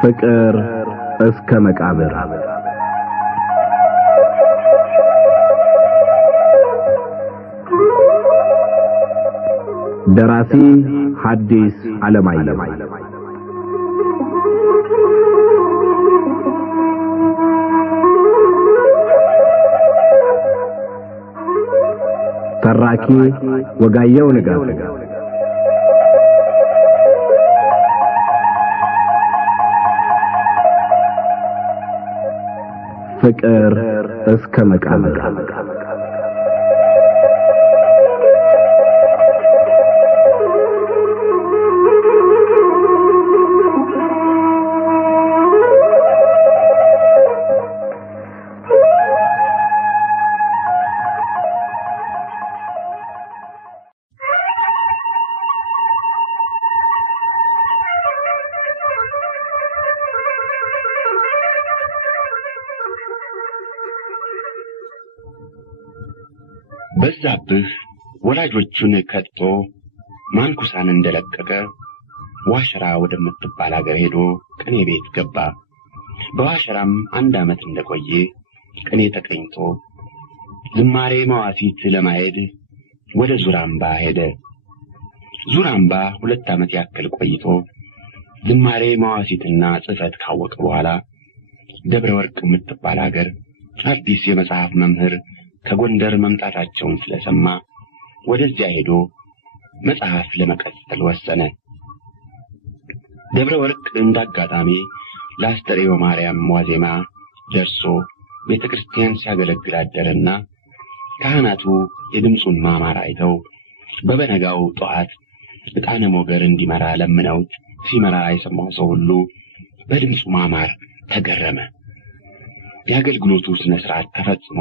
ፍቅር እስከ መቃብር ደራሲ ሐዲስ ዓለማየሁ ተራኪ ወጋየሁ ንጋቱ ፍቅር እስከ መቃብር በዛብህ ወላጆቹን ከቶ ማንኩሳን እንደለቀቀ ዋሽራ ወደምትባል ሀገር ሄዶ ቅኔ ቤት ገባ። በዋሽራም 1 ዓመት እንደቆየ ቅኔ ተቀኝቶ ዝማሬ መዋሲት ለማሄድ ወደ ዙራምባ ሄደ። ዙራምባ 2 ዓመት ያክል ቆይቶ ዝማሬ መዋሲትና ጽፈት ካወቀ በኋላ ደብረ ወርቅ የምትባል ሀገር አዲስ የመጽሐፍ መምህር ከጎንደር መምጣታቸውን ስለሰማ ወደዚያ ሄዶ መጽሐፍ ለመቀጠል ወሰነ። ደብረ ወርቅ እንዳጋጣሚ ለአስተርእዮ ማርያም ዋዜማ ደርሶ ቤተክርስቲያን ሲያገለግል አደረና ካህናቱ የድምጹን ማማር አይተው በበነጋው ጠዋት ዕጣነ ሞገር እንዲመራ ለምነውት ሲመራ የሰማው ሰው ሁሉ በድምጹ ማማር ተገረመ። የአገልግሎቱ ስነ ስርዓት ተፈጽሞ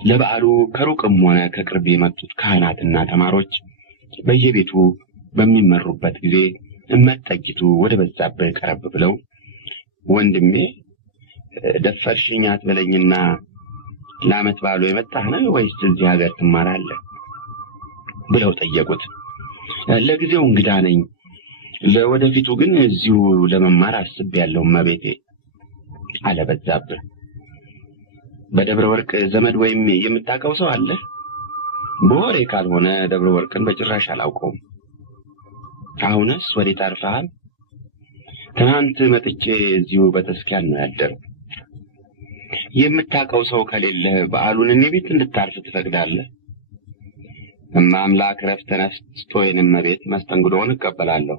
ለበዓሉ ከሩቅም ሆነ ከቅርብ የመጡት ካህናትና ተማሪዎች በየቤቱ በሚመሩበት ጊዜ እመጠጅቱ ወደ በዛብህ ቀረብ ብለው ወንድሜ ደፈርሽኝ አትበለኝና ለዓመት በዓሉ የመጣህ ነው ወይስ እዚህ ሀገር ትማራለህ ብለው ጠየቁት። ለጊዜው እንግዳ ነኝ፣ ለወደፊቱ ግን እዚሁ ለመማር አስቤያለሁ እመቤቴ አለ በዛብህ። በደብረ ወርቅ ዘመድ ወይም የምታውቀው ሰው አለ? በወሬ ካልሆነ ደብረ ወርቅን በጭራሽ አላውቀውም። አሁንስ ወዴት አርፈሃል? ትናንት መጥቼ እዚሁ በተስኪያን ነው ያደረው። የምታውቀው ሰው ከሌለ በዓሉን እኔ ቤት እንድታርፍ ትፈቅዳለህ? እማምላክ ረፍተ ነፍስ ስቶይንም ቤት መስተንግዶውን እቀበላለሁ።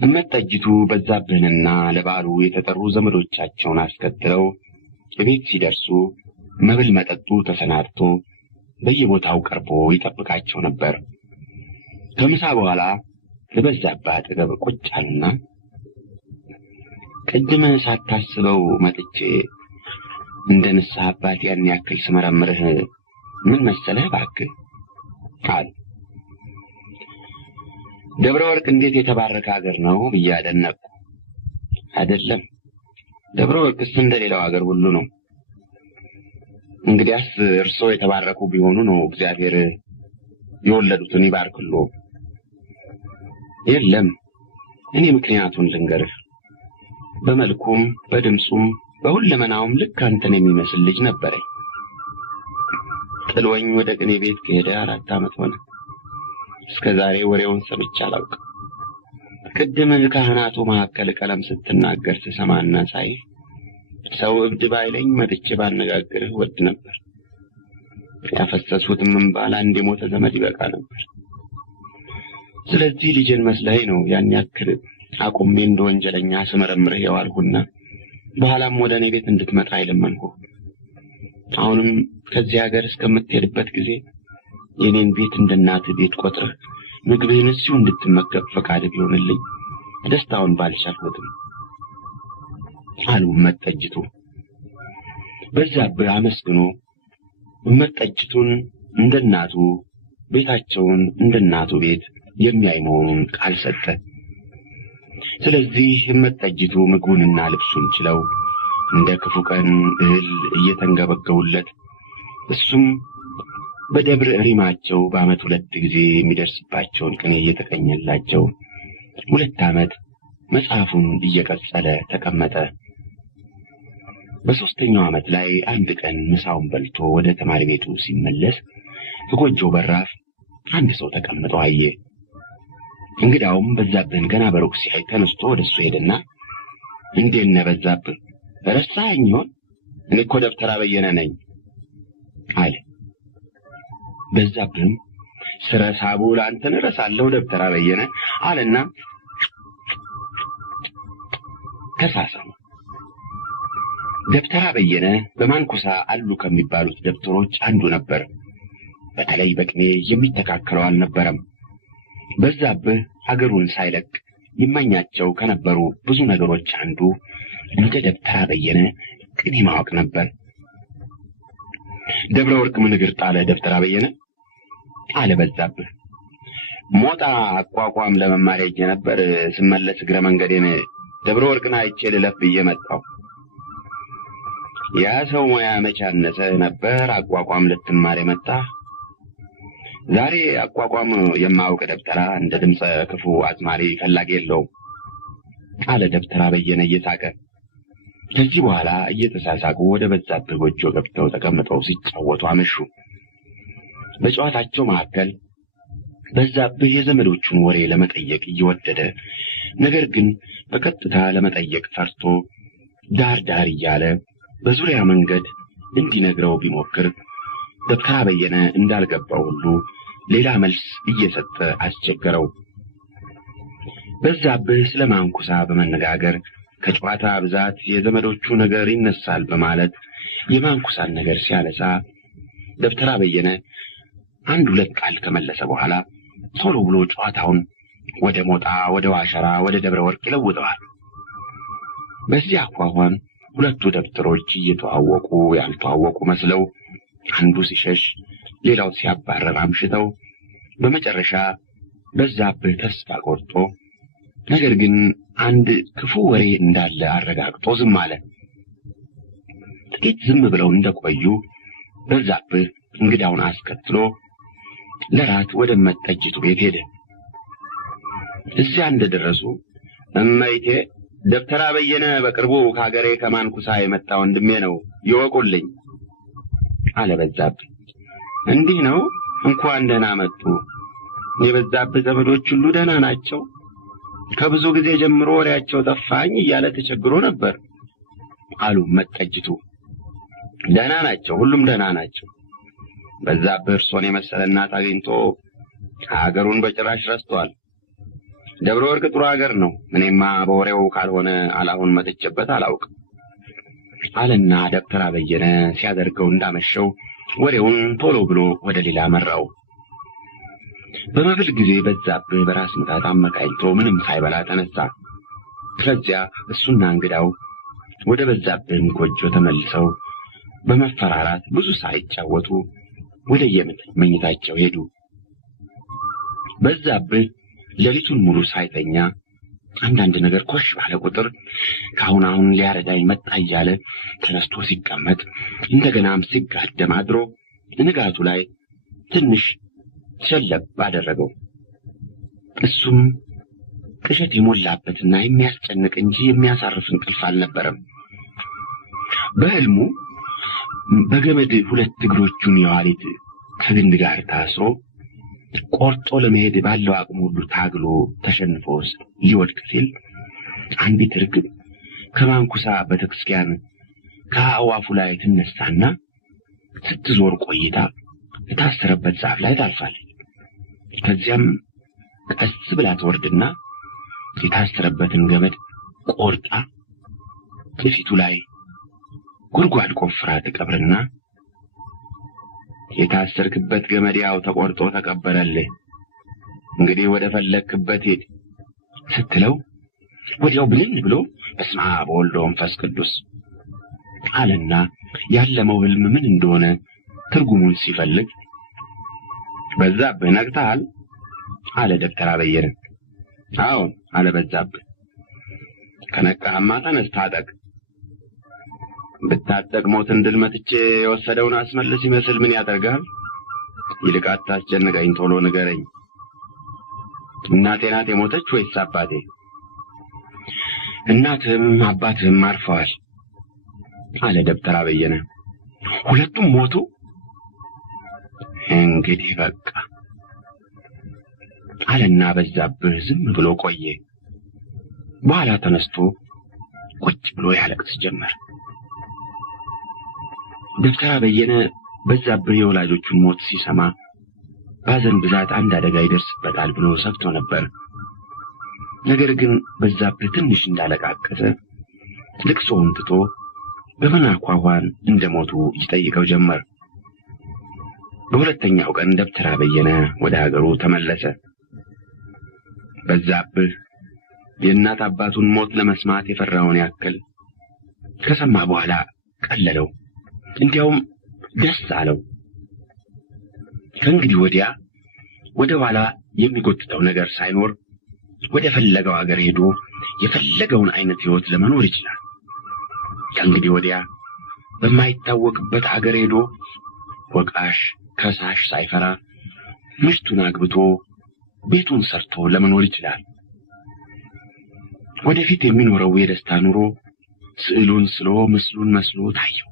እመጠጅቱ በዛብህንና ለበዓሉ የተጠሩ ዘመዶቻቸውን አስከትለው ቤት ሲደርሱ መብል መጠጡ ተሰናድቶ በየቦታው ቀርቦ ይጠብቃቸው ነበር። ከምሳ በኋላ ለበዛብህ አጠገብ ቁጭ አሉና ቅድም ሳታስበው መጥቼ እንደ ንስሐ አባት ያን ያክል ስመረምርህ ምን መሰለህ እባክህ አሉ። ደብረ ወርቅ እንዴት የተባረከ ሀገር ነው ብዬ አደነቅኩ። አይደለም፣ ደብረ ወርቅስ እንደሌላው ሀገር ሁሉ ነው። እንግዲያስ እርሶ የተባረኩ ቢሆኑ ነው እግዚአብሔር የወለዱትን ይባርክሎ። የለም፣ እኔ ምክንያቱን ልንገርህ። በመልኩም በድምጹም በሁለመናውም ልክ አንተን የሚመስል ልጅ ነበረኝ። ጥሎኝ ወደ ቅኔ ቤት ከሄደ 4 ዓመት ሆነ። እስከዛሬ ወሬውን ሰምቼ አላውቅም። ቅድም ካህናቱ መካከል ቀለም ስትናገር ስሰማና ሳይ ሰው እብድ ባይለኝ መጥቼ ባነጋግርህ ወድ ነበር። ያፈሰስሁትም እንባ ለአንድ የሞተ ዘመድ ይበቃ ነበር። ስለዚህ ልጅን መስለኸኝ ነው ያን ያክል አቁሜ እንደ ወንጀለኛ ስመረምርህ የዋልሁና በኋላም ወደ እኔ ቤት እንድትመጣ አይለመንኩህ። አሁንም ከዚህ ሀገር እስከምትሄድበት ጊዜ የኔን ቤት እንደ እናትህ ቤት ቆጥረህ ምግብህን እዚሁ እንድትመገብ ፈቃድ ቢሆንልኝ ደስታውን ባልቻልኩትም አሉ እመጠጅቱ። በዛብህ አመስግኖ እመጠጅቱን እንደ እናቱ ቤታቸውን እንደ እናቱ ቤት የሚያይ መሆኑን ቃል ሰጠ። ስለዚህ እመጠጅቱ ምግቡንና ልብሱን ችለው እንደ ክፉ ቀን እህል እየተንገበገቡለት እሱም በደብረ ሪማቸው በዓመት 2 ጊዜ የሚደርስባቸውን ቅኔ እየተቀኘላቸው 2 ዓመት መጽሐፉን እየቀጸለ ተቀመጠ። በሶስተኛው ዓመት ላይ አንድ ቀን ምሳውን በልቶ ወደ ተማሪ ቤቱ ሲመለስ በጎጆው በራፍ አንድ ሰው ተቀምጦ አየ። እንግዳውም በዛብህን ገና በሩቅ ሲያይ ተነስቶ ወደሱ ሄደና እንዴት ነህ በዛብህ? ረሳኸኝ ይሆን? እኔ እኮ ደብተራ በየነ ነኝ አለ። በዛብህም ስረሳቡ ላንተን ረሳለሁ ደብተራ በየነ አለና ተሳሳሙ። ደብተራ በየነ በማንኩሳ አሉ ከሚባሉት ደብተሮች አንዱ ነበር። በተለይ በቅኔ የሚተካከለው አልነበረም። በዛብህ ሀገሩን ሳይለቅ ይመኛቸው ከነበሩ ብዙ ነገሮች አንዱ እንደ ደብተራ በየነ ቅኔ ማወቅ ነበር። ደብረ ወርቅ ምን እግር ጣለ ደብተራ በየነ አለ በዛብህ። ሞጣ አቋቋም ለመማር ሄጄ ነበር። ስመለስ እግረ መንገዴን ደብረ ወርቅን አይቼ ልለፍ ብዬ መጣሁ። ያ ሰው ሙያ መቻነሰ ነበር አቋቋም ልትማር የመጣ። ዛሬ አቋቋም የማውቅ ደብተራ እንደ ድምፀ ክፉ አዝማሪ ፈላጊ የለውም አለ ደብተራ በየነ እየሳቀ። ከዚህ በኋላ እየተሳሳቁ ወደ በዛብህ ጎጆ ገብተው ተቀምጠው ሲጫወቱ አመሹ። በጨዋታቸው መካከል በዛብህ የዘመዶቹን ወሬ ለመጠየቅ እየወደደ ነገር ግን በቀጥታ ለመጠየቅ ፈርቶ ዳር ዳር እያለ በዙሪያ መንገድ እንዲነግረው ቢሞክር ደብተራ በየነ እንዳልገባው ሁሉ ሌላ መልስ እየሰጠ አስቸገረው። በዛብህ ስለ ማንኩሳ በመነጋገር ከጨዋታ ብዛት የዘመዶቹ ነገር ይነሳል በማለት የማንኩሳን ነገር ሲያነሳ ደብተራ በየነ አንድ ሁለት ቃል ከመለሰ በኋላ ቶሎ ብሎ ጨዋታውን ወደ ሞጣ፣ ወደ ዋሸራ፣ ወደ ደብረ ወርቅ ይለውጠዋል። በዚህ አኳኋን ሁለቱ ደብተሮች እየተዋወቁ ያልተዋወቁ መስለው አንዱ ሲሸሽ ሌላው ሲያባረር አምሽተው በመጨረሻ በዛብህ ተስፋ ቆርጦ ነገር ግን አንድ ክፉ ወሬ እንዳለ አረጋግጦ ዝም አለ። ጥቂት ዝም ብለው እንደቆዩ በዛብህ እንግዳውን አስከትሎ ለራት ወደ መጠጅቱ ቤት ሄደ። እዚያ እንደደረሱ እመይቴ ደብተራ በየነ በቅርቡ ከሀገሬ ከማንኩሳ የመጣ ወንድሜ ነው ይወቁልኝ አለ በዛብህ። እንዲህ ነው? እንኳን ደህና መጡ። የበዛብህ ዘመዶች ሁሉ ደህና ናቸው? ከብዙ ጊዜ ጀምሮ ወሬያቸው ጠፋኝ እያለ ተቸግሮ ነበር አሉ መጠጅቱ። ደህና ናቸው፣ ሁሉም ደህና ናቸው። በዛብህ እርሶን የመሰለ እናት አግኝቶ ሀገሩን በጭራሽ ረስቷል። ደብረ ወርቅ ጥሩ ሀገር ነው። እኔማ በወሬው ካልሆነ አላሁን መጥቼበት አላውቅም አለና ደብተራ በየነ ሲያደርገው እንዳመሸው ወሬውን ቶሎ ብሎ ወደ ሌላ መራው። በመብል ጊዜ በዛብህ በራስ ምታት አመካኝቶ ምንም ሳይበላ ተነሳ። ከዚያ እሱና እንግዳው ወደ በዛብህ ጎጆ ተመልሰው በመፈራራት ብዙ ሳይጫወቱ ወደ የመኝታቸው ሄዱ። በዛብህ ሌሊቱን ሙሉ ሳይተኛ አንዳንድ ነገር ኮሽ ባለ ቁጥር ካሁን አሁን ሊያረዳኝ መጣ እያለ ተነስቶ ሲቀመጥ እንደገናም ሲጋደም አድሮ ንጋቱ ላይ ትንሽ ሸለብ አደረገው። እሱም ቅዠት የሞላበትና የሚያስጨንቅ እንጂ የሚያሳርፍ እንቅልፍ አልነበረም። በሕልሙ በገመድ ሁለት እግሮቹን የዋሊት ከግንድ ጋር ታስሮ ቆርጦ ለመሄድ ባለው አቅሙ ሁሉ ታግሎ ተሸንፎ ሊወድቅ ሲል አንዲት ርግብ ከማንኩሳ ቤተክርስቲያን ከአዋፉ ላይ ትነሳና ስትዞር ቆይታ የታሰረበት ዛፍ ላይ ታርፋለች። ከዚያም ቀስ ብላ ትወርድና የታሰረበትን ገመድ ቆርጣ ከፊቱ ላይ ጉድጓድ ቆፍራ ትቀብርና የታሰርክበት ገመድ ያው ተቆርጦ ተቀበረልህ፣ እንግዲህ ወደ ፈለክበት ሂድ ስትለው ወዲያው ብልን ብሎ በስመ አብ ወወልድ ወመንፈስ ቅዱስ አለና ያለመው ሕልም ምን እንደሆነ ትርጉሙን ሲፈልግ በዛብህ ነቅተሃል አለ ደብተራ በየነ። አዎን አለ በዛብህ። ከነቃህማ ተነስ ታጠቅ። ብታጠቅ ሞትን ድል መትቼ የወሰደውን አስመልስ ይመስል ምን ያደርጋል? ይልቅ አታስጨንቀኝ፣ ቶሎ ንገረኝ። እናቴ ናት የሞተች ወይስ አባቴ? እናትህም አባትህም አርፈዋል አለ ደብተራ በየነ። ሁለቱም ሞቱ? እንግዲህ በቃ አለና በዛብህ ዝም ብሎ ቆየ። በኋላ ተነስቶ ቁጭ ብሎ ያለቅስ ጀመር። ደብተራ በየነ በዛብህ የወላጆቹን ሞት ሲሰማ ባዘን ብዛት አንድ አደጋ ይደርስበታል ብሎ ሰግቶ ነበር። ነገር ግን በዛብህ ትንሽ እንዳለቃቀሰ ልቅሶውን ትቶ በምን አኳኋን እንደሞቱ ይጠይቀው ጀመር። በሁለተኛው ቀን ደብተራ በየነ ወደ ሀገሩ ተመለሰ። በዛብህ የእናት አባቱን ሞት ለመስማት የፈራውን ያክል ከሰማ በኋላ ቀለለው፣ እንዲያውም ደስ አለው። ከእንግዲህ ወዲያ ወደ ኋላ የሚጎትተው ነገር ሳይኖር ወደ ፈለገው ሀገር ሄዶ የፈለገውን አይነት ሕይወት ለመኖር ይችላል። ከእንግዲህ ወዲያ በማይታወቅበት ሀገር ሄዶ ወቃሽ ከሳሽ ሳይፈራ ምሽቱን አግብቶ ቤቱን ሰርቶ ለመኖር ይችላል። ወደፊት የሚኖረው የደስታ ኑሮ ስዕሉን ስሎ ምስሉን መስሎ ታየው።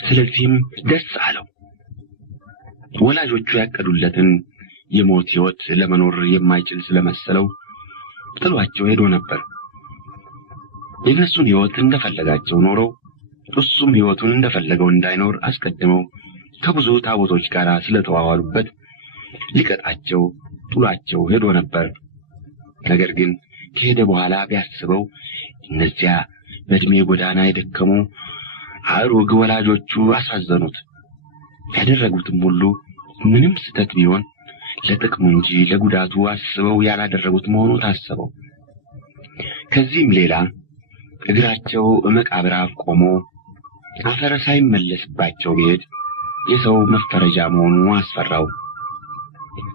ስለዚህም ደስ አለው። ወላጆቹ ያቀዱለትን የሞት ሕይወት ለመኖር የማይችል ስለመሰለው ጥሏቸው ሄዶ ነበር። የነሱን ሕይወት እንደፈለጋቸው ኖረው እሱም ሕይወቱን እንደፈለገው እንዳይኖር አስቀድመው ከብዙ ታቦቶች ጋር ስለተዋዋሉበት ሊቀጣቸው ጥሏቸው ሄዶ ነበር። ነገር ግን ከሄደ በኋላ ቢያስበው እነዚያ በእድሜ ጎዳና የደከሙ አሮግ ወላጆቹ አሳዘኑት። ያደረጉትም ሁሉ ምንም ስተት ቢሆን ለጥቅሙ እንጂ ለጉዳቱ አስበው ያላደረጉት መሆኑ ታሰበው። ከዚህም ሌላ እግራቸው መቃብር አፍ ቆሞ አፈር ሳይመለስባቸው ቢሄድ የሰው መፈረጃ መሆኑ አስፈራው።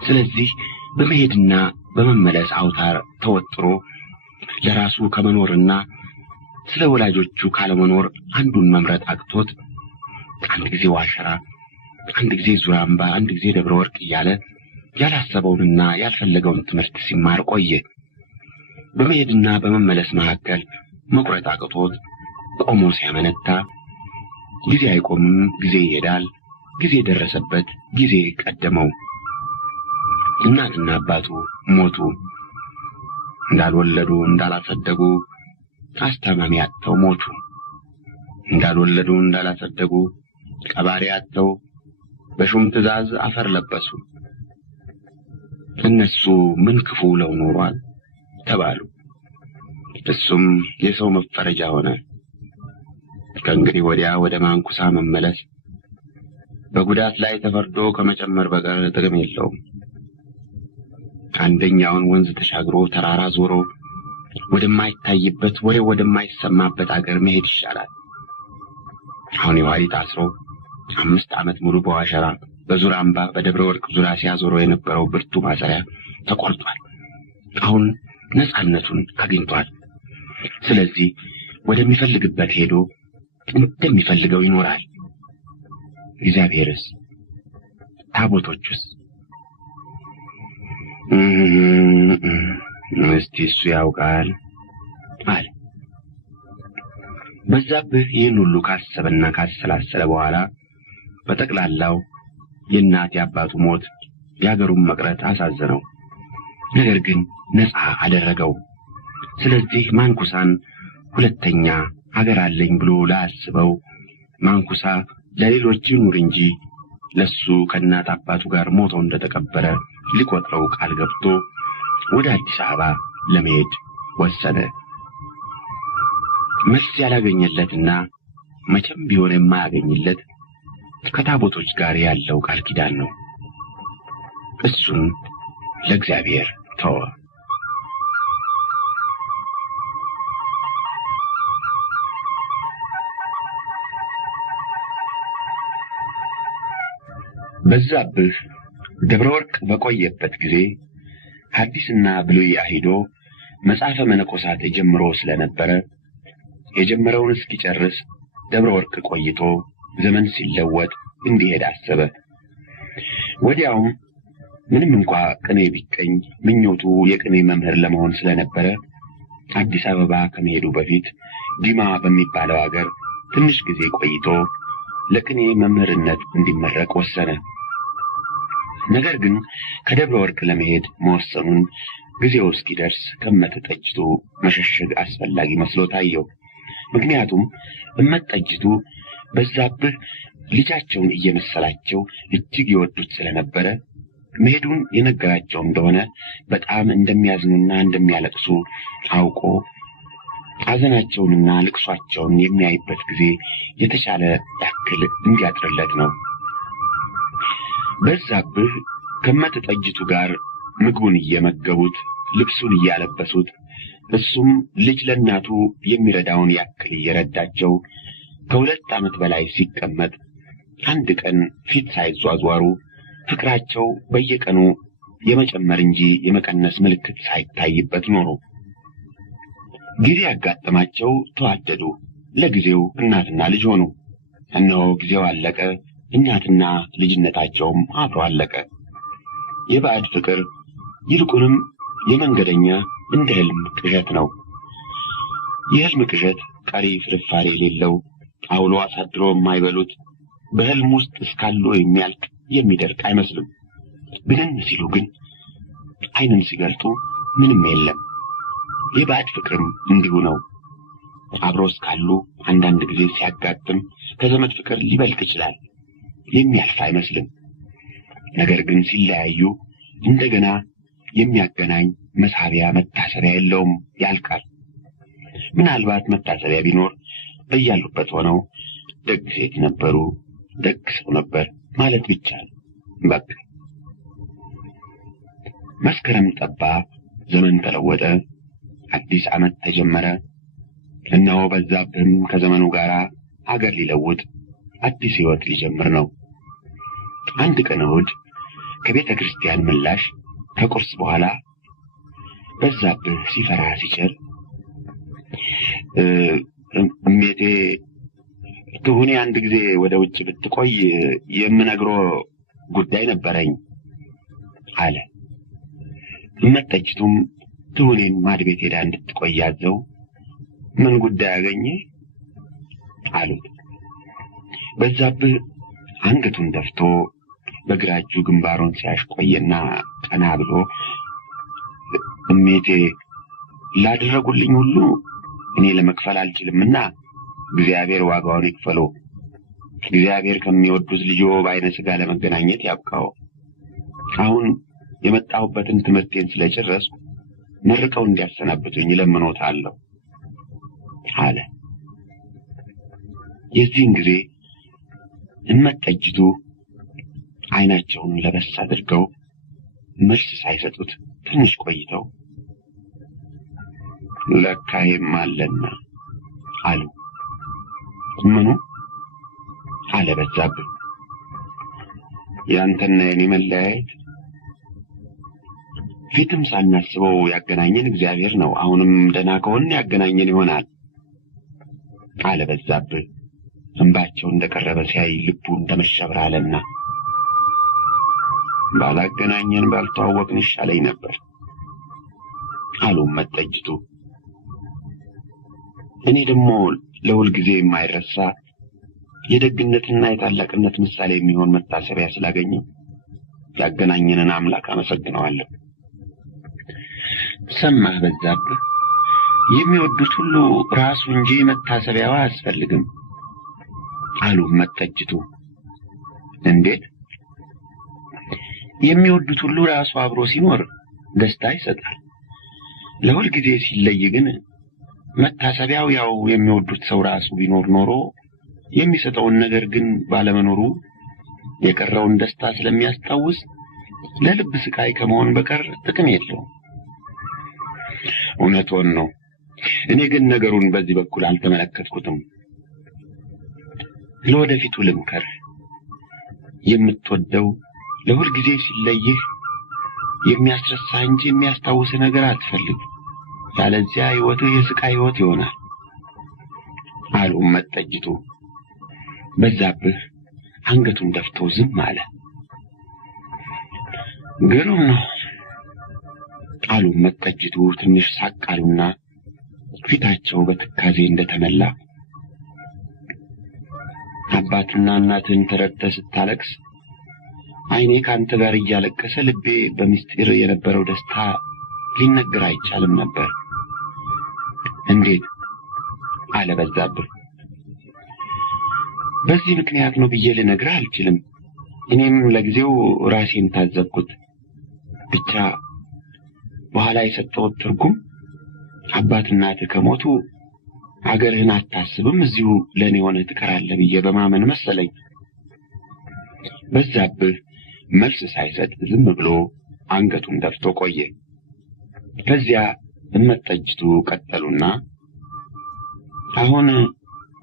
ስለዚህ በመሄድና በመመለስ አውታር ተወጥሮ ለራሱ ከመኖርና ስለ ወላጆቹ ካለመኖር አንዱን መምረጥ አቅቶት አንድ ጊዜ ዋሸራ፣ አንድ ጊዜ ዙራምባ፣ አንድ ጊዜ ደብረ ወርቅ እያለ ያላሰበውንና ያልፈለገውን ትምህርት ሲማር ቆየ። በመሄድና በመመለስ መካከል መቁረጥ አቅቶት ቆሞ ሲያመነታ ጊዜ አይቆምም፣ ጊዜ ይሄዳል። ጊዜ ደረሰበት፣ ጊዜ ቀደመው። እናትና አባቱ ሞቱ። እንዳልወለዱ እንዳላሰደጉ አስተማሚ አጥተው ሞቱ። እንዳልወለዱ እንዳላሰደጉ ቀባሪ አጥተው በሹም ትእዛዝ አፈር ለበሱ። እነሱ ምን ክፉ ለው ኖሯል ተባሉ። እሱም የሰው መፈረጃ ሆነ። ከእንግዲህ ወዲያ ወደ ማንኩሳ መመለስ በጉዳት ላይ ተፈርዶ ከመጨመር በቀር ጥቅም የለውም። አንደኛውን ወንዝ ተሻግሮ ተራራ ዞሮ ወደማይታይበት ወደማይሰማበት አገር መሄድ ይሻላል። አሁን የዋሊ ታስሮ 5 ዓመት ሙሉ በዋሸራ በዙራምባ በደብረ ወርቅ ዙሪያ ሲያዞረው የነበረው ብርቱ ማሰሪያ ተቆርጧል። አሁን ነፃነቱን አግኝቷል። ስለዚህ ወደሚፈልግበት ሄዶ እንደሚፈልገው ይኖራል። እግዚአብሔርስ? ታቦቶቹስ? እስቲ እሱ ያውቃል አለ። በዛብህ ይህን ሁሉ ካሰበና ካሰላሰለ በኋላ በጠቅላላው የእናት የአባቱ ሞት የአገሩን መቅረት አሳዘነው። ነገር ግን ነፃ አደረገው። ስለዚህ ማንኩሳን ሁለተኛ አገር አለኝ ብሎ ላስበው ማንኩሳ ለሌሎች ይኑር እንጂ ለሱ ከእናት አባቱ ጋር ሞቶ እንደተቀበረ ሊቆጥረው ቃል ገብቶ ወደ አዲስ አበባ ለመሄድ ወሰነ። መልስ ያላገኘለትና መቼም ቢሆን የማያገኝለት ከታቦቶች ጋር ያለው ቃል ኪዳን ነው። እሱን ለእግዚአብሔር ተወ። በዛብህ ደብረ ወርቅ በቆየበት ጊዜ ሐዲስና ብሉይ አሂዶ መጽሐፈ መነኮሳት ጀምሮ ስለነበረ የጀመረውን እስኪጨርስ ደብረ ወርቅ ቆይቶ ዘመን ሲለወጥ እንዲሄድ አሰበ። ወዲያውም ምንም እንኳ ቅኔ ቢቀኝ ምኞቱ የቅኔ መምህር ለመሆን ስለነበረ አዲስ አበባ ከመሄዱ በፊት ዲማ በሚባለው ሀገር ትንሽ ጊዜ ቆይቶ ለቅኔ መምህርነት እንዲመረቅ ወሰነ። ነገር ግን ከደብረ ወርቅ ለመሄድ መወሰኑን ጊዜው እስኪደርስ ከመጠጅቱ መሸሸግ አስፈላጊ መስሎ ታየው። ምክንያቱም እመጠጅቱ በዛብህ ልጃቸውን እየመሰላቸው እጅግ ይወዱት ስለነበረ መሄዱን የነገራቸው እንደሆነ በጣም እንደሚያዝኑና እንደሚያለቅሱ አውቆ ሐዘናቸውንና ልቅሷቸውን የሚያይበት ጊዜ የተሻለ ያክል እንዲያጥርለት ነው። በዛብህ ከመጠጅቱ ጋር ምግቡን እየመገቡት ልብሱን እያለበሱት እሱም ልጅ ለእናቱ የሚረዳውን ያክል እየረዳቸው ከ2 ዓመት በላይ ሲቀመጥ አንድ ቀን ፊት ሳይዟዟሩ ፍቅራቸው በየቀኑ የመጨመር እንጂ የመቀነስ ምልክት ሳይታይበት ኖሩ። ጊዜ ያጋጠማቸው ተዋደዱ። ለጊዜው እናትና ልጅ ሆኑ። እነሆ ጊዜው አለቀ። እናትና ልጅነታቸውም አብሮ አለቀ። የባዕድ ፍቅር ይልቁንም የመንገደኛ እንደ ህልም ቅዠት ነው። የህልም ቅዠት ቀሪ ፍርፋሪ የሌለው አውሎ አሳድሮ የማይበሉት በህልም ውስጥ እስካሉ የሚያልቅ የሚደርቅ አይመስልም። ብንን ሲሉ ግን አይንን ሲገልጡ ምንም የለም። የባዕድ ፍቅርም እንዲሁ ነው። አብሮ እስካሉ አንዳንድ ጊዜ ሲያጋጥም ከዘመድ ፍቅር ሊበልጥ ይችላል። የሚያልፍ አይመስልም። ነገር ግን ሲለያዩ እንደገና የሚያገናኝ መሳቢያ መታሰቢያ የለውም፣ ያልቃል። ምናልባት መታሰቢያ ቢኖር በያሉበት ሆነው ደግ ሴት ነበሩ፣ ደግ ሰው ነበር ማለት ብቻ ነው። በቃ መስከረም ጠባ፣ ዘመን ተለወጠ፣ አዲስ ዓመት ተጀመረ። እነሆ በዛብህም ከዘመኑ ጋር አገር ሊለውጥ አዲስ ሕይወት ሊጀምር ነው። አንድ ቀን እሑድ ከቤተ ክርስቲያን ምላሽ ከቁርስ በኋላ በዛብህ ሲፈራ ሲቸር እሜቴ ትሁኔ አንድ ጊዜ ወደ ውጭ ብትቆይ የምነግሮ ጉዳይ ነበረኝ አለ። እመጠጅቱም ትሁኔን ማድቤት ሄዳ እንድትቆይ ያዘው። ምን ጉዳይ አገኘ አሉት። በዛብህ አንገቱን ደፍቶ በግራ እጁ ግንባሩን ሲያሽቆየና ቀና ብሎ እሜቴ ላደረጉልኝ ሁሉ እኔ ለመክፈል አልችልምና እግዚአብሔር ዋጋውን ይክፈሎ። እግዚአብሔር ከሚወዱት ልጆ በዓይነ ሥጋ ለመገናኘት ያብቃው። አሁን የመጣሁበትን ትምህርቴን ስለጨረስኩ መርቀው እንዲያሰናብቱኝ ለምኖታለሁ አለ። የዚህን ጊዜ እመጠጅቱ ዓይናቸውን ለበስ አድርገው መልስ ሳይሰጡት ትንሽ ቆይተው ለካይም አለና አሉ። ምኑ አለ በዛብህ። ያንተና የኔ መለያየት ፊትም ሳናስበው ያገናኘን እግዚአብሔር ነው። አሁንም ደህና ከሆነ ያገናኘን ይሆናል አለ በዛብህ። እንባቸው እንደቀረበ ሲያይ ልቡ እንደመሸበር አለና ባላገናኘን ባልተዋወቅን ይሻለኝ ነበር አሉ እመጠጅቱ። እኔ ደግሞ ለሁል ጊዜ የማይረሳ የደግነትና የታላቅነት ምሳሌ የሚሆን መታሰቢያ ስላገኘው ያገናኘንን አምላክ አመሰግነዋለሁ። ሰማህ በዛብህ፣ የሚወዱት ሁሉ ራሱ እንጂ መታሰቢያው አያስፈልግም አሉ እመጠጅቱ። እንዴት? የሚወዱት ሁሉ ራሱ አብሮ ሲኖር ደስታ ይሰጣል። ለሁል ጊዜ ሲለይ ግን መታሰቢያው ያው የሚወዱት ሰው ራሱ ቢኖር ኖሮ የሚሰጠውን ነገር ግን ባለመኖሩ የቀረውን ደስታ ስለሚያስታውስ ለልብ ስቃይ ከመሆን በቀር ጥቅም የለውም። እውነቱን ነው። እኔ ግን ነገሩን በዚህ በኩል አልተመለከትኩትም። ለወደፊቱ ልምከር። የምትወደው ለሁል ጊዜ ሲለይህ የሚያስረሳ እንጂ የሚያስታውስ ነገር አትፈልግ። ያለዚያ ሕይወትህ የስቃይ ሕይወት ይሆናል አሉ እመጠጅቱ። በዛብህ አንገቱን ደፍቶ ዝም አለ። ግሩም ነው አሉ እመጠጅቱ ትንሽ ሳቅ አሉና ፊታቸው በትካዜ እንደተመላ አባትና እናትን ተረድተህ ስታለቅስ ዓይኔ ካንተ ጋር እያለቀሰ ልቤ በምስጢር የነበረው ደስታ ሊነገር አይቻልም ነበር። እንዴት አለ በዛብህ። በዚህ ምክንያት ነው ብዬ ልነግርህ አልችልም። እኔም ለጊዜው ራሴን ታዘብኩት። ብቻ በኋላ የሰጠሁት ትርጉም አባትና እናትህ ከሞቱ አገርህን አታስብም፣ እዚሁ ለኔ ሆነህ ትቀራለህ ብዬ በማመን መሰለኝ። በዛብህ መልስ ሳይሰጥ ዝም ብሎ አንገቱን ደፍቶ ቆየ። ከዚያ እመጠጅቱ ቀጠሉና አሁን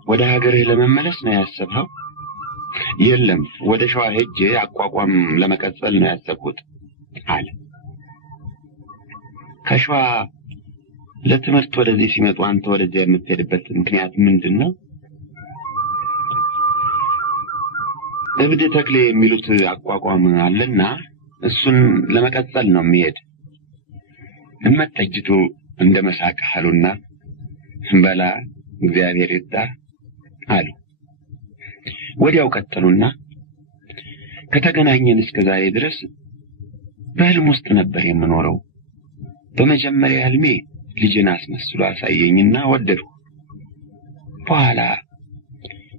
ወደ ሀገርህ ለመመለስ ነው ያሰብኸው? የለም፣ ወደ ሸዋ ሄጄ አቋቋም ለመቀጠል ነው ያሰብኩት አለ። ከሸዋ ለትምህርት ወደዚህ ሲመጡ አንተ ወደዚያ የምትሄድበት ምክንያት ምንድን ነው? እብድ ተክሌ የሚሉት አቋቋም አለና እሱን ለመቀጠል ነው የሚሄድ። እመጠጅቱ እንደ መሳቅ አሉና በላ እግዚአብሔር ይርዳ አሉ። ወዲያው ቀጠሉና ከተገናኘን እስከ ዛሬ ድረስ በህልም ውስጥ ነበር የምኖረው። በመጀመሪያ ህልሜ ልጅን አስመስሎ አሳየኝና ወደድኩ። በኋላ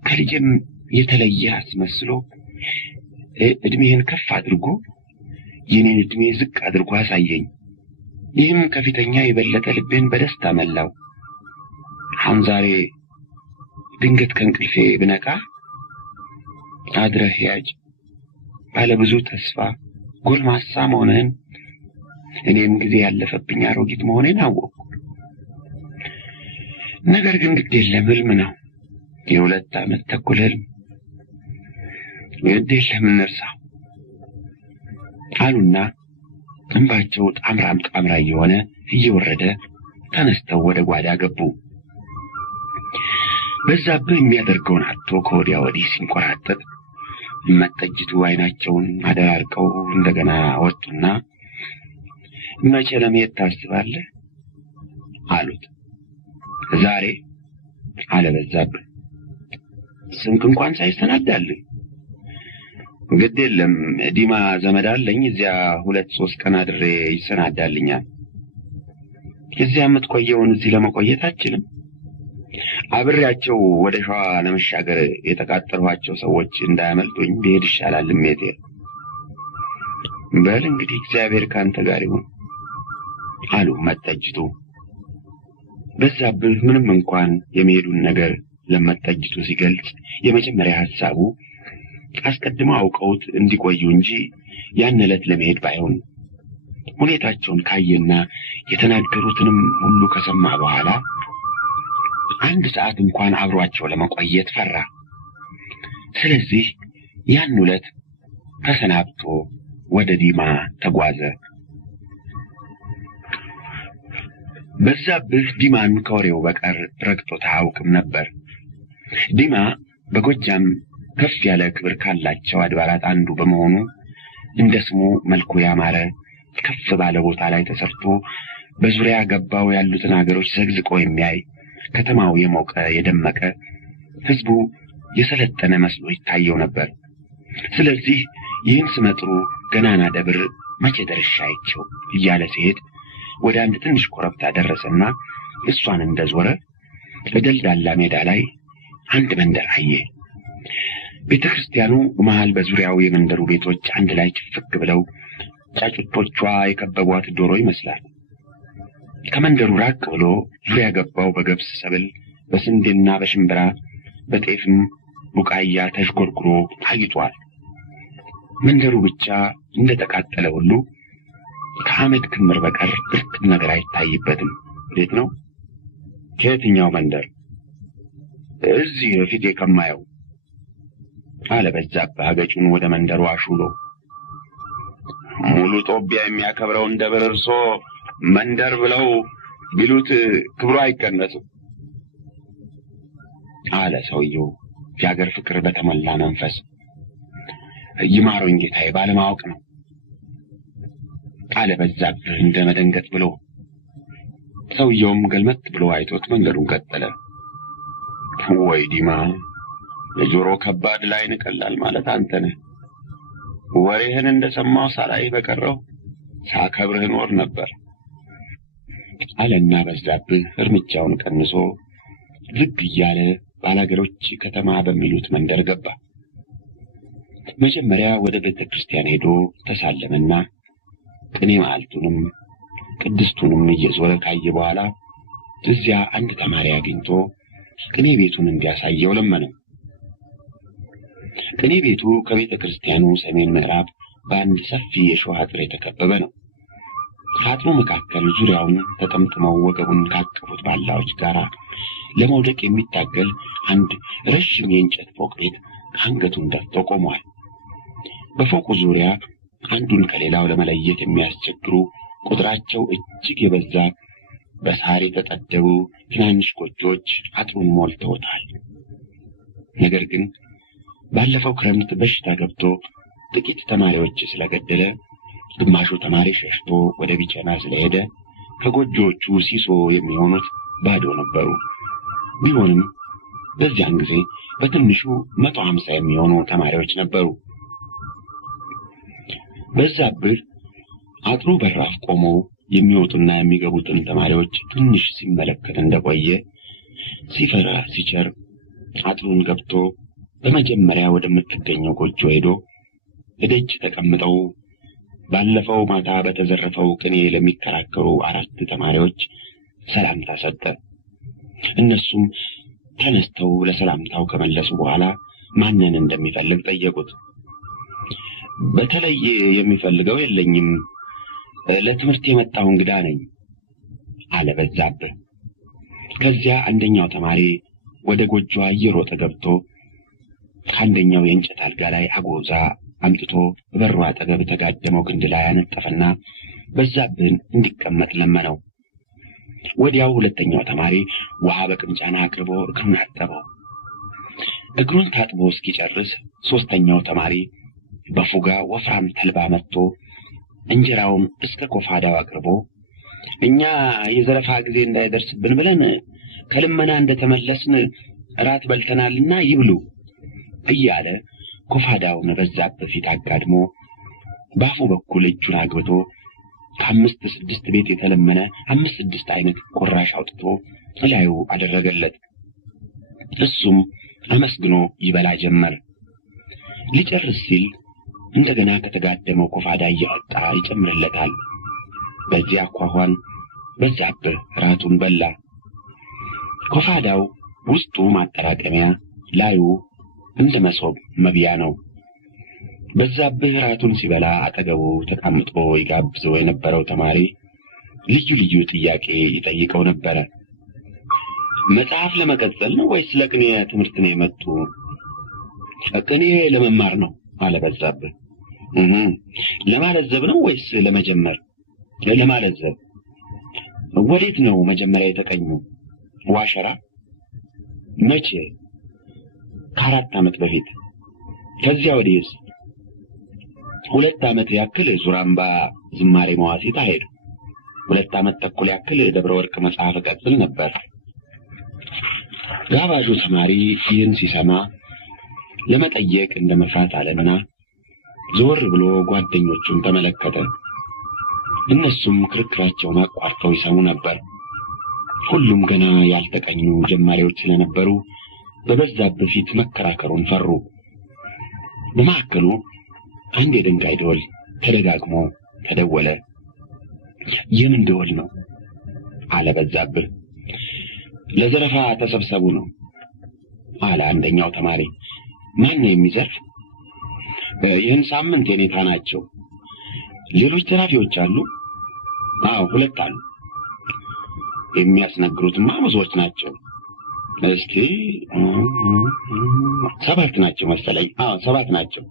ከልጅም የተለየ አስመስሎ እድሜን ከፍ አድርጎ የኔን እድሜ ዝቅ አድርጎ አሳየኝ። ይህም ከፊተኛ የበለጠ ልቤን በደስታ መላው። አሁን ዛሬ ድንገት ከእንቅልፌ ብነቃ አድረህ ያጅ ባለ ብዙ ተስፋ ጎልማሳ መሆንህን እኔም ጊዜ ያለፈብኝ አሮጊት መሆኔን አወቅኩ። ነገር ግን ግድ የለም፣ ህልም ነው። የ2 ዓመት ተኩል ህልም። ግድ የለም እንርሳው አሉና እንባቸው ጣምራ እየሆነ እየወረደ ተነስተው ወደ ጓዳ ገቡ። በዛብህ የሚያደርገውን አጥቶ ከወዲያ ወዲህ ሲንቆራጠጥ እመጠጅቱ ዓይናቸውን አደራርቀው እንደገና ወጡና መቼ ለመሄድ ታስባለህ አሉት። ዛሬ አለ በዛብህ። ስንቅ እንኳን ሳይሰናዳልህ? ግድ የለም ዲማ ዘመድ አለኝ፣ እዚያ 2-3 ቀን አድሬ ይሰናዳልኛል። እዚያ የምትቆየውን እዚህ ለመቆየት አችልም። አብሬያቸው ወደ ሸዋ ለመሻገር የተቃጠሯቸው ሰዎች እንዳያመልጡኝ ብሄድ ይሻላል እሜቴ። በል እንግዲህ እግዚአብሔር ካንተ ጋር ይሁን አሉ መጠጅቱ። በዛብህ ምንም እንኳን የሚሄዱን ነገር ለመጠጅቱ ሲገልጽ የመጀመሪያ ሐሳቡ አስቀድመው አውቀውት እንዲቆዩ እንጂ ያን ዕለት ለመሄድ ባይሆን ሁኔታቸውን ካየና የተናገሩትንም ሁሉ ከሰማ በኋላ 1 ሰዓት እንኳን አብሯቸው ለመቆየት ፈራ። ስለዚህ ያን ዕለት ተሰናብቶ ወደ ዲማ ተጓዘ። በዛብህ ዲማን ከወሬው በቀር ረግጦት አያውቅም ነበር። ዲማ በጎጃም ከፍ ያለ ክብር ካላቸው አድባራት አንዱ በመሆኑ እንደ ስሙ መልኩ ያማረ ከፍ ባለ ቦታ ላይ ተሰርቶ በዙሪያ ገባው ያሉትን አገሮች ዘግዝቆ የሚያይ ከተማው የሞቀ የደመቀ ህዝቡ የሰለጠነ መስሎ ይታየው ነበር። ስለዚህ ይህን ስመጥሩ ገናና ደብር መቼ ደርሻቸው እያለ ሲሄድ ወደ አንድ ትንሽ ኮረብታ ደረሰና እሷን እንደዞረ በደልዳላ ሜዳ ላይ አንድ መንደር አየ። ቤተክርስቲያኑ መሃል በዙሪያው የመንደሩ ቤቶች አንድ ላይ ጭፍቅ ብለው ጫጩቶቿ የከበቧት ዶሮ ይመስላል። ከመንደሩ ራቅ ብሎ ዙሪያ ገባው በገብስ ሰብል፣ በስንዴና በሽምብራ በጤፍም ቡቃያ ተሽጎርጉሮ ታይቷል። መንደሩ ብቻ እንደተቃጠለ ሁሉ ከአመድ ክምር በቀር እርጥብ ነገር አይታይበትም። ቤት ነው? ከየትኛው መንደር? እዚህ በፊቴ ከማየው አለ በዛብህ አገጩን ወደ መንደሩ አሹሎ። ሙሉ ጦቢያ የሚያከብረውን ደብር እርሶ መንደር ብለው ቢሉት ክብሩ አይቀነስም አለ ሰውየው የአገር ፍቅር በተሞላ መንፈስ። ይማሩኝ ጌታዬ፣ ባለማወቅ ነው አለ በዛብህ እንደ መደንገጥ ብሎ። ሰውየውም ገልመት ብሎ አይቶት መንገዱን ቀጠለ። ወይ ዲማ፣ ለጆሮ ከባድ ላይን ቀላል ማለት አንተ ነህ። ወሬህን እንደሰማው ሳላይ በቀረው ሳከብርህ ኖር ነበር አለና በዛብህ እርምጃውን ቀንሶ ዝግ እያለ ባላገሮች ከተማ በሚሉት መንደር ገባ። መጀመሪያ ወደ ቤተ ክርስቲያን ሄዶ ተሳለመና ቅኔ ማዕልቱንም ቅድስቱንም እየዞረ ካየ በኋላ እዚያ አንድ ተማሪ አግኝቶ ቅኔ ቤቱን እንዲያሳየው ለመነው። ቅኔ ቤቱ ከቤተ ክርስቲያኑ ሰሜን ምዕራብ በአንድ ሰፊ የሾህ አጥር የተከበበ ነው። ከአጥሩ መካከል ዙሪያውን ተጠምጥመው ወገቡን ካቀፉት ባላዎች ጋር ለመውደቅ የሚታገል አንድ ረዥም የእንጨት ፎቅ ቤት አንገቱን ደፍቶ ቆሟል። በፎቁ ዙሪያ አንዱን ከሌላው ለመለየት የሚያስቸግሩ ቁጥራቸው እጅግ የበዛ በሳር የተጠደቡ ትናንሽ ጎጆዎች አጥሩን ሞልተውታል። ነገር ግን ባለፈው ክረምት በሽታ ገብቶ ጥቂት ተማሪዎች ስለገደለ ግማሹ ተማሪ ሸሽቶ ወደ ቢቸና ስለሄደ ከጎጆዎቹ ሲሶ የሚሆኑት ባዶ ነበሩ። ቢሆንም በዚያን ጊዜ በትንሹ 150 የሚሆኑ ተማሪዎች ነበሩ። በዛብህ አጥሩ በራፍ ቆሞ የሚወጡና የሚገቡትን ተማሪዎች ትንሽ ሲመለከት እንደቆየ ሲፈራ ሲቸር አጥሩን ገብቶ በመጀመሪያ ወደምትገኘው ጎጆ ሄዶ እደጅ ተቀምጠው ባለፈው ማታ በተዘረፈው ቅኔ ለሚከራከሩ 4 ተማሪዎች ሰላምታ ሰጠ። እነሱም ተነስተው ለሰላምታው ከመለሱ በኋላ ማንን እንደሚፈልግ ጠየቁት። በተለይ የሚፈልገው የለኝም፣ ለትምህርት የመጣው እንግዳ ነኝ አለ በዛብህ። ከዚያ አንደኛው ተማሪ ወደ ጎጆዋ እየሮጠ ገብቶ ከአንደኛው የእንጨት አልጋ ላይ አጎዛ አምጥቶ በበሩ አጠገብ ተጋደመው ግንድ ላይ አነጠፈና በዛብህን እንዲቀመጥ ለመነው። ወዲያው ሁለተኛው ተማሪ ውሃ በቅምጫና አቅርቦ እግሩን አጠበው። እግሩን ታጥቦ እስኪጨርስ ሶስተኛው ተማሪ በፉጋ ወፍራም ተልባ መጥቶ እንጀራውን እስከ ኮፋዳው አቅርቦ እኛ የዘረፋ ጊዜ እንዳይደርስብን ብለን ከልመና እንደተመለስን እራት በልተናልና ይብሉ እያለ ኮፋዳውን በዛብህ ፊት አጋድሞ ባፉ በኩል እጁን አግብቶ ከ5 6 ቤት የተለመነ 5 6 አይነት ቁራሽ አውጥቶ ላዩ አደረገለት። እሱም አመስግኖ ይበላ ጀመር። ሊጨርስ ሲል እንደገና ከተጋደመው ኮፋዳ እያወጣ ይጨምርለታል። በዚያ አኳኋን በዛብህ ራቱን በላ። ኮፋዳው ውስጡ ማጠራቀሚያ ላዩ እንደ መሶብ መብያ ነው። በዛብህ ራቱን ሲበላ አጠገቡ ተቀምጦ ይጋብዘው የነበረው ተማሪ ልዩ ልዩ ጥያቄ ይጠይቀው ነበረ። መጽሐፍ ለመቀጠል ነው ወይስ ለቅኔ ትምህርት ነው የመጡ? ቅኔ ለመማር ነው አለ በዛብህ። ለማለዘብ ነው ወይስ ለመጀመር? ለማለዘብ። ወዴት ነው መጀመሪያ የተቀኙ? ዋሸራ። መቼ? ከ4 ዓመት በፊት። ከዚያ ወዲህስ? 2 ዓመት ያክል ዙራምባ ዝማሬ መዋሲት ሄዱ። 2 ዓመት ተኩል ያክል ደብረ ወርቅ መጽሐፍ ቀጥል ነበር። ጋባዡ ተማሪ ይህን ሲሰማ ለመጠየቅ እንደመፍራት አለና ዞር ብሎ ጓደኞቹን ተመለከተ። እነሱም ክርክራቸውን አቋርጠው ይሰሙ ነበር። ሁሉም ገና ያልተቀኙ ጀማሪዎች ስለነበሩ በበዛብህ ፊት መከራከሩን ፈሩ። በመካከሉ አንድ የድንጋይ ደወል ተደጋግሞ ተደወለ። የምን ደወል ነው አለ በዛብህ። ለዘረፋ ተሰብሰቡ ነው አለ አንደኛው ተማሪ። ማን ነው የሚዘርፍ? ይህን ሳምንት የኔታ ናቸው። ሌሎች ዘራፊዎች አሉ? አዎ 2 አሉ። የሚያስነግሩትማ ብዙዎች ናቸው። እስቲ 7 ናቸው መሰለኝ። አዎ 7 ናቸው።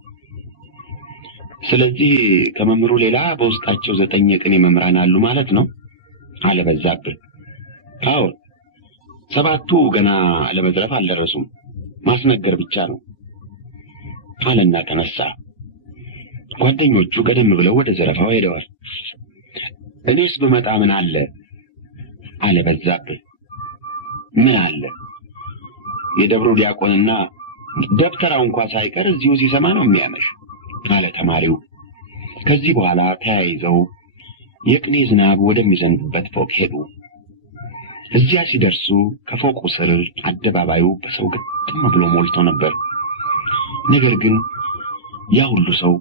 ስለዚህ ከመምህሩ ሌላ በውስጣቸው 9 የቅኔ መምህራን አሉ ማለት ነው አለ በዛብህ። አዎ 7ቱ ገና ለመዝረፍ አልደረሱም፣ ማስነገር ብቻ ነው አለና ተነሳ። ጓደኞቹ ቀደም ብለው ወደ ዘረፋው ሄደዋል። እኔስ ብመጣ ምን አለ አለ በዛብህ። ምን አለ? የደብሩ ዲያቆንና ደብተራው እንኳን ሳይቀር እዚሁ ሲሰማ ነው የሚያመሽ አለ ተማሪው። ከዚህ በኋላ ተያይዘው የቅኔ ዝናብ ወደሚዘንብበት ፎቅ ሄዱ። እዚያ ሲደርሱ ከፎቁ ስር አደባባዩ በሰው ግጥም ብሎ ሞልቶ ነበር። ነገር ግን ያ ሁሉ ሰው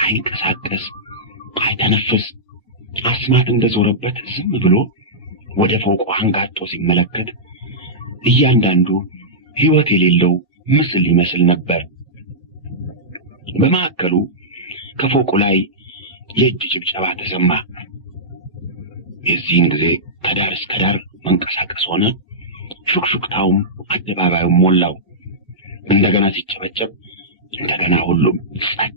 አይንቀሳቀስ፣ አይተነፍስ፣ አስማት እንደዞረበት ዝም ብሎ ወደ ፎቁ አንጋጦ ሲመለከት እያንዳንዱ ሕይወት የሌለው ምስል ይመስል ነበር። በማዕከሉ ከፎቁ ላይ የእጅ ጭብጨባ ተሰማ። የዚህን ጊዜ ከዳር እስከ ዳር መንቀሳቀስ ሆነ። ሹክሹክታውም አደባባዩን ሞላው። እንደገና ሲጨበጨብ እንደገና ሁሉም ጸጥ